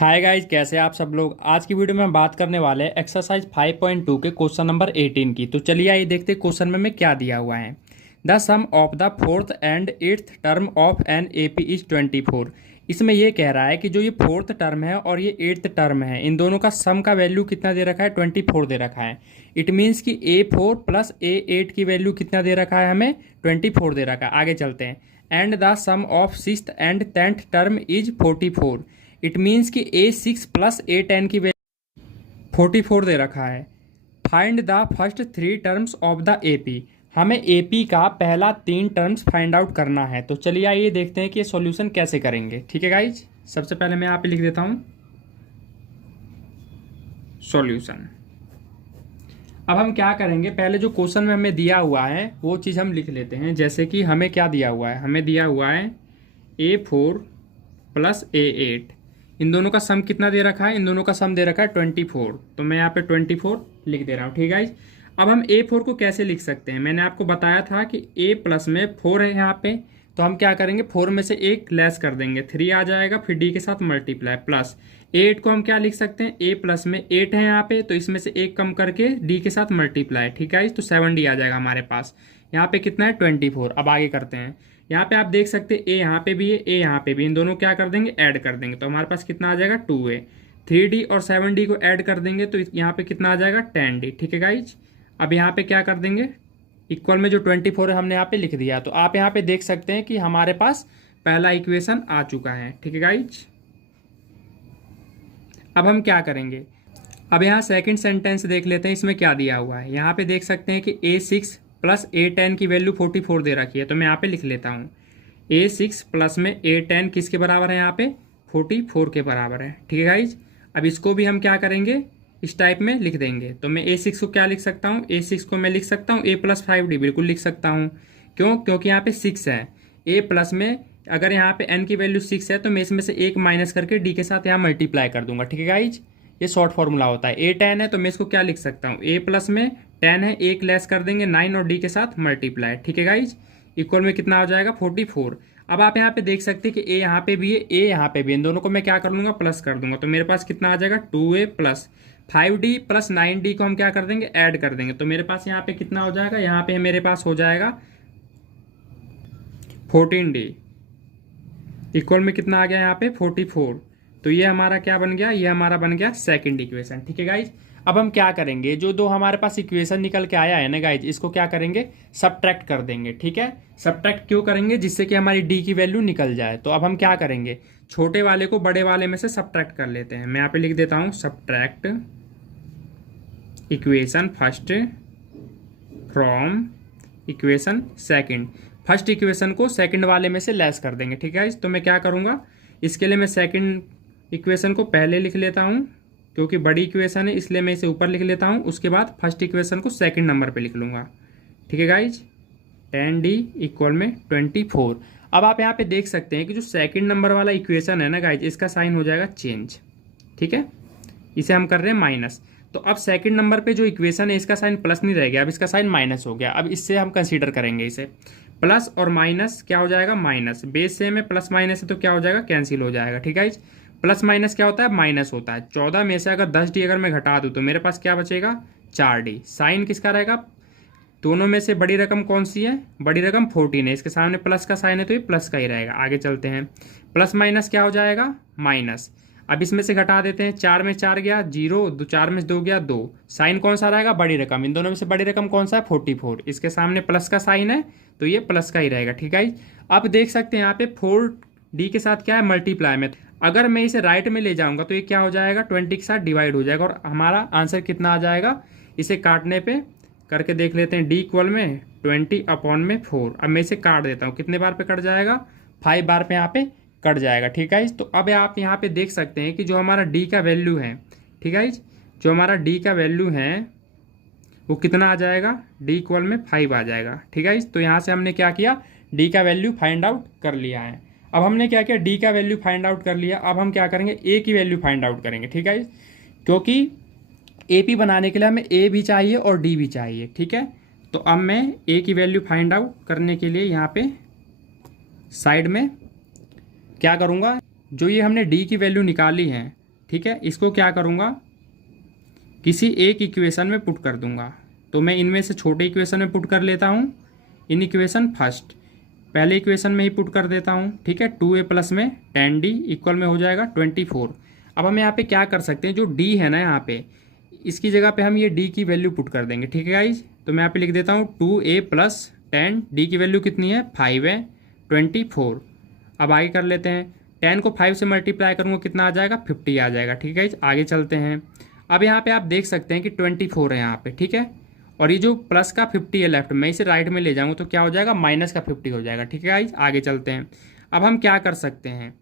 Hi guys, कैसे हैं आप सब लोग। आज की वीडियो में हम बात करने वाले हैं एक्सरसाइज 5.2 के क्वेश्चन नंबर 18 की। तो चलिए आइए देखते हैं क्वेश्चन में क्या दिया हुआ है। The sum of the fourth and eighth term of an AP is 24। इसमें यह कह रहा है कि जो ये फोर्थ टर्म है और ये एट्थ टर्म है, इन दोनों का सम का वैल्यू कितना दे रखा है, 24 दे रखा है। इट मीन्स कि A4 प्लस A8 की वैल्यू कितना दे रखा है, हमें 24 दे रखा है। आगे चलते हैं। And the sum of sixth and 10th term is 44। It means कि A6 प्लस A10 की वैल्यू 44 दे रखा है। Find the first 3 terms of the AP। हमें AP का पहला 3 टर्म्स फाइंड आउट करना है। तो चलिए आइए देखते हैं कि ये सॉल्यूशन कैसे करेंगे। ठीक है गाइज, सबसे पहले मैं यहाँ पे लिख देता हूँ सॉल्यूशन। अब हम क्या करेंगे, पहले जो क्वेश्चन में हमें दिया हुआ है वो चीज़ हम लिख लेते हैं। जैसे कि हमें क्या दिया हुआ है, हमें दिया हुआ है A4 प्लस A8। इन दोनों का सम कितना दे रखा है, इन दोनों का सम दे रखा है 24। तो मैं यहाँ पे 24 लिख दे रहा हूँ। ठीक है। अब हम A4 को कैसे लिख सकते हैं, मैंने आपको बताया था कि A प्लस में 4 है यहाँ पे, तो हम क्या करेंगे, 4 में से एक लेस कर देंगे, 3 आ जाएगा, फिर D के साथ मल्टीप्लाई प्लस। A8 को हम क्या लिख सकते हैं, A प्लस में 8 है यहाँ पे, तो इसमें से एक कम करके D के साथ मल्टीप्लाई। ठीक है, तो 7D आ जाएगा हमारे पास। यहाँ पे कितना है, 24। अब आगे करते हैं। यहाँ पे आप देख सकते हैं A यहाँ पे भी है, A यहाँ पे भी, इन दोनों क्या कर देंगे, ऐड कर देंगे, तो हमारे पास कितना आ जाएगा, 2A। 3D और 7D को ऐड कर देंगे तो यहाँ पे कितना आ जाएगा, 10D। ठीक है गाइज। अब यहाँ पे क्या कर देंगे, इक्वल में जो 24 है हमने यहाँ पे लिख दिया। तो आप यहाँ पे देख सकते हैं कि हमारे पास पहला इक्वेशन आ चुका है। ठीक है गाइज। अब हम क्या करेंगे, अब यहाँ सेकंड सेंटेंस देख लेते हैं, इसमें क्या दिया हुआ है। यहाँ पे देख सकते हैं कि A6 प्लस A10 की वैल्यू 44 दे रखी है, तो मैं यहाँ पे लिख लेता हूँ A6 प्लस में A10 किसके बराबर है, यहाँ पे 44 के बराबर है। ठीक है गाइज। अब इसको भी हम क्या करेंगे, इस टाइप में लिख देंगे। तो मैं A6 को क्या लिख सकता हूँ, A6 को मैं लिख सकता हूँ A प्लस 5D, बिल्कुल लिख सकता हूँ। क्यों, क्योंकि यहाँ पे 6 है। A प्लस में अगर यहाँ पे n की वैल्यू 6 है तो मैं इसमें से एक माइनस करके D के साथ यहाँ मल्टीप्लाई कर दूंगा। ठीक है गाइज, ये शॉर्ट फॉर्मूला होता है। A10 है तो मैं इसको क्या लिख सकता हूँ, A प्लस में 10 है, एक लेस कर देंगे 9 और D के साथ मल्टीप्लाई। ठीक है गाइज, इक्वल में कितना हो जाएगा, 44। अब आप यहाँ पे देख सकते हैं कि A यहाँ पे भी है, A यहाँ पे भी, इन दोनों को मैं क्या कर लूंगा, प्लस कर दूंगा। तो मेरे पास कितना आ जाएगा, 2A plus 5D plus 9D को हम क्या कर देंगे, ऐड कर देंगे। तो मेरे पास यहाँ पे कितना हो जाएगा, यहाँ पे मेरे पास हो जाएगा 14D, इक्वल में कितना आ गया यहाँ पे, 44। तो ये हमारा क्या बन गया, ये हमारा बन गया सेकंड इक्वेशन। ठीक है गाइज। अब हम क्या करेंगे, जो दो हमारे पास इक्वेशन निकल के आया है ना गाइज, इसको क्या करेंगे, सब्ट्रैक्ट कर देंगे। ठीक है, सब्ट्रैक्ट क्यों करेंगे, जिससे कि हमारी डी की वैल्यू निकल जाए। तो अब हम क्या करेंगे, छोटे वाले को बड़े वाले में से सब्ट्रैक्ट कर लेते हैं। मैं यहाँ पे लिख देता हूँ subtract equation first from equation second. First equation को सेकंड वाले में से लेस कर देंगे। ठीक है, तो मैं क्या करूँगा, इसके लिए मैं सेकंड इक्वेशन को पहले लिख लेता हूँ, क्योंकि बड़ी इक्वेशन है इसलिए मैं इसे ऊपर लिख लेता हूँ। उसके बाद फर्स्ट इक्वेशन को सेकंड नंबर पे लिख लूँगा। ठीक है गाइज, 10D इक्वल में 24। अब आप यहाँ पे देख सकते हैं कि जो सेकंड नंबर वाला इक्वेशन है ना गाइज, इसका साइन हो जाएगा चेंज। ठीक है, इसे हम कर रहे हैं माइनस। तो अब सेकंड नंबर पे जो इक्वेशन है इसका साइन प्लस नहीं रह गया, अब इसका साइन माइनस हो गया। अब इससे हम कंसीडर करेंगे इसे, प्लस और माइनस क्या हो जाएगा, माइनस। बेस सेम है, प्लस माइनस है तो क्या हो जाएगा, कैंसिल हो जाएगा। ठीक है, प्लस माइनस क्या होता है, माइनस होता है। 14 में से अगर 10D अगर मैं घटा दूँ तो मेरे पास क्या बचेगा, 4D। साइन किसका रहेगा, दोनों में से बड़ी रकम कौन सी है, बड़ी रकम 14 है, इसके सामने प्लस का साइन है तो ये प्लस का ही रहेगा। आगे चलते हैं, प्लस माइनस क्या हो जाएगा, माइनस। अब इसमें से घटा देते हैं, 4 में 4 गया 0, 4 में 2 गया 2, साइन कौन सा रहेगा, बड़ी रकम। इन दोनों में से बड़ी रकम कौन सा है, 44, इसके सामने प्लस का साइन है तो ये प्लस का ही रहेगा। ठीक है, अब देख सकते हैं यहाँ पे 4D के साथ क्या है, मल्टीप्लाई में। अगर मैं इसे राइट में ले जाऊंगा तो ये क्या हो जाएगा, 20 के साथ डिवाइड हो जाएगा और हमारा आंसर कितना आ जाएगा, इसे काटने पे करके देख लेते हैं। D इक्वल में 20/4। अब मैं इसे काट देता हूँ, कितने बार पे कट जाएगा, 5 बार पे यहाँ पे कट जाएगा। ठीक है, तो अब आप यहाँ पे देख सकते हैं कि जो हमारा D का वैल्यू है, ठीक है, जो हमारा D का वैल्यू है वो कितना आ जाएगा, D इक्वल में 5 आ जाएगा। ठीक है, तो यहाँ से हमने क्या किया, D का वैल्यू फाइंड आउट कर लिया है। अब हमने क्या किया, D का वैल्यू फाइंड आउट कर लिया। अब हम क्या करेंगे, A की वैल्यू फाइंड आउट करेंगे। ठीक है, क्योंकि AP बनाने के लिए हमें A भी चाहिए और D भी चाहिए। ठीक है, तो अब मैं A की वैल्यू फाइंड आउट करने के लिए यहाँ पे साइड में क्या करूँगा, जो ये हमने D की वैल्यू निकाली है ठीक है, इसको क्या करूँगा, किसी एक इक्वेशन में पुट कर दूंगा। तो मैं इनमें से छोटे इक्वेशन में पुट कर लेता हूँ, इन इक्वेशन फर्स्ट पहले इक्वेशन में ही पुट कर देता हूँ। ठीक है, 2a प्लस में 10d इक्वल में हो जाएगा 24। अब हम यहाँ पे क्या कर सकते हैं, जो d है ना यहाँ पे, इसकी जगह पे हम ये d की वैल्यू पुट कर देंगे। ठीक है गाइज, तो मैं यहाँ पे लिख देता हूँ 2a प्लस 10, d की वैल्यू कितनी है 5 है, 24। अब आगे कर लेते हैं, 10 को 5 से मल्टीप्लाई करूँगा कितना आ जाएगा 50 आ जाएगा। ठीक है गाइज, आगे चलते हैं। अब यहाँ पे आप देख सकते हैं कि 24 है यहाँ पे। ठीक है, और ये जो प्लस का 50 है लेफ्ट में, इसे राइट में ले जाऊँगा तो क्या हो जाएगा, माइनस का 50 हो जाएगा। ठीक है गाइज, आगे चलते हैं। अब हम क्या कर सकते हैं,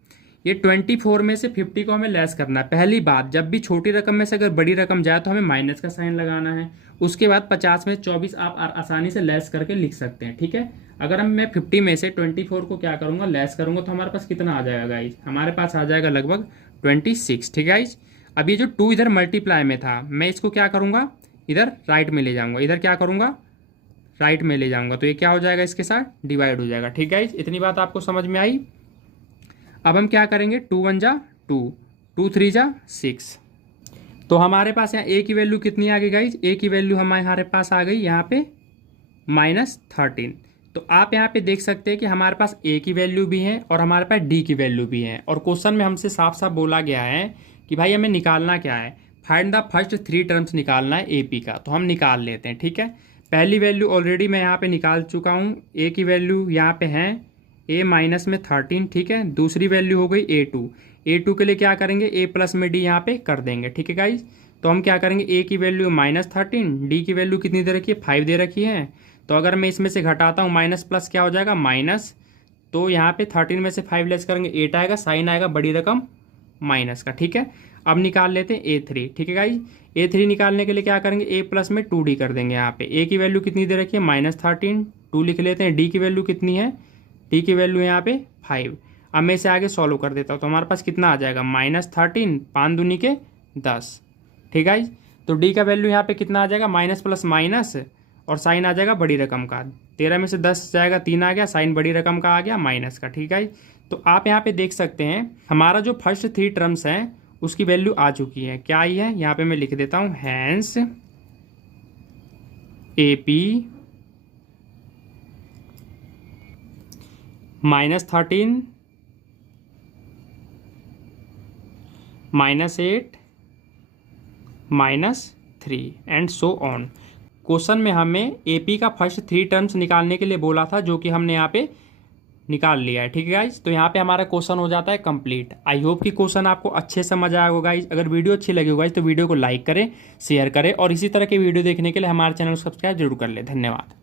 ये 24 में से 50 को हमें लेस करना है। पहली बात, जब भी छोटी रकम में से अगर बड़ी रकम जाए तो हमें माइनस का साइन लगाना है। उसके बाद 50 में 24 आप आसानी से लेस करके लिख सकते हैं। ठीक है, अगर मैं 50 में से 24 को क्या करूँगा, लेस करूँगा तो हमारे पास कितना आ जाएगा गाइज, हमारे पास आ जाएगा लगभग 26। ठीक है गाइज, अब ये जो 2 इधर मल्टीप्लाई में था, मैं इसको क्या करूँगा, इधर राइट में ले जाऊँगा, इधर क्या करूँगा, राइट में ले जाऊँगा, तो ये क्या हो जाएगा, इसके साथ डिवाइड हो जाएगा। ठीक है, इतनी बात आपको समझ में आई। अब हम क्या करेंगे, 2 1 जा 2, 2 3 जा 6। तो हमारे पास यहाँ a की वैल्यू कितनी आ गई गाइज, a की वैल्यू हमारे पास आ गई यहाँ पे -13। तो आप यहाँ पे देख सकते हैं कि हमारे पास a की वैल्यू भी है और हमारे पास d की वैल्यू भी है। और क्वेश्चन में हमसे साफ साफ बोला गया है कि भाई हमें निकालना क्या है, फाइंड द फर्स्ट 3 टर्म्स निकालना है AP का। तो हम निकाल लेते हैं। ठीक है, पहली वैल्यू ऑलरेडी मैं यहाँ पे निकाल चुका हूँ, a की वैल्यू यहाँ पे है a माइनस में 13। ठीक है, दूसरी वैल्यू हो गई A2 के लिए क्या करेंगे, a प्लस में d यहाँ पे कर देंगे। ठीक है गाइज, तो हम क्या करेंगे, a की वैल्यू -13, d की वैल्यू कितनी दे रखी है 5 दे रखी है। तो अगर मैं इसमें से घटाता हूँ माइनस प्लस क्या हो जाएगा माइनस, तो यहाँ पे 13 में से 5 लेस करेंगे 8 आएगा, साइन आएगा बड़ी रकम माइनस का। ठीक है, अब निकाल लेते हैं A3। ठीक है गाइज, A3 निकालने के लिए क्या करेंगे, a प्लस में 2d कर देंगे। यहाँ पे a की वैल्यू कितनी दे रखी है -13, 2 लिख लेते हैं। d की वैल्यू कितनी है, d की वैल्यू यहाँ पे 5। अब मैं इसे आगे सॉल्व कर देता हूँ, तो हमारे पास कितना आ जाएगा -13, 5 दूनी के 10। ठीक है, तो d का वैल्यू यहाँ पे कितना आ जाएगा, माइनस प्लस माइनस और साइन आ जाएगा बड़ी रकम का। 13 में से 10 जाएगा, 3 आ गया, साइन बड़ी रकम का आ गया माइनस का। ठीक है, तो आप यहाँ पे देख सकते हैं हमारा जो फर्स्ट 3 टर्म्स हैं उसकी वैल्यू आ चुकी है। क्या आई है, यहाँ पे मैं लिख देता हूँ, hence AP -13 -8 -3 and so on. Question में हमें AP का फर्स्ट 3 टर्म्स निकालने के लिए बोला था, जो कि हमने यहाँ पे निकाल लिया है। ठीक है गाइज, तो यहाँ पे हमारा क्वेश्चन हो जाता है कंप्लीट। आई होप कि क्वेश्चन आपको अच्छे समझ आया होगा गाइज। अगर वीडियो अच्छी लगी होगा गाइज तो वीडियो को लाइक करें, शेयर करें और इसी तरह के वीडियो देखने के लिए हमारे चैनल को सब्सक्राइब जरूर कर लें। धन्यवाद।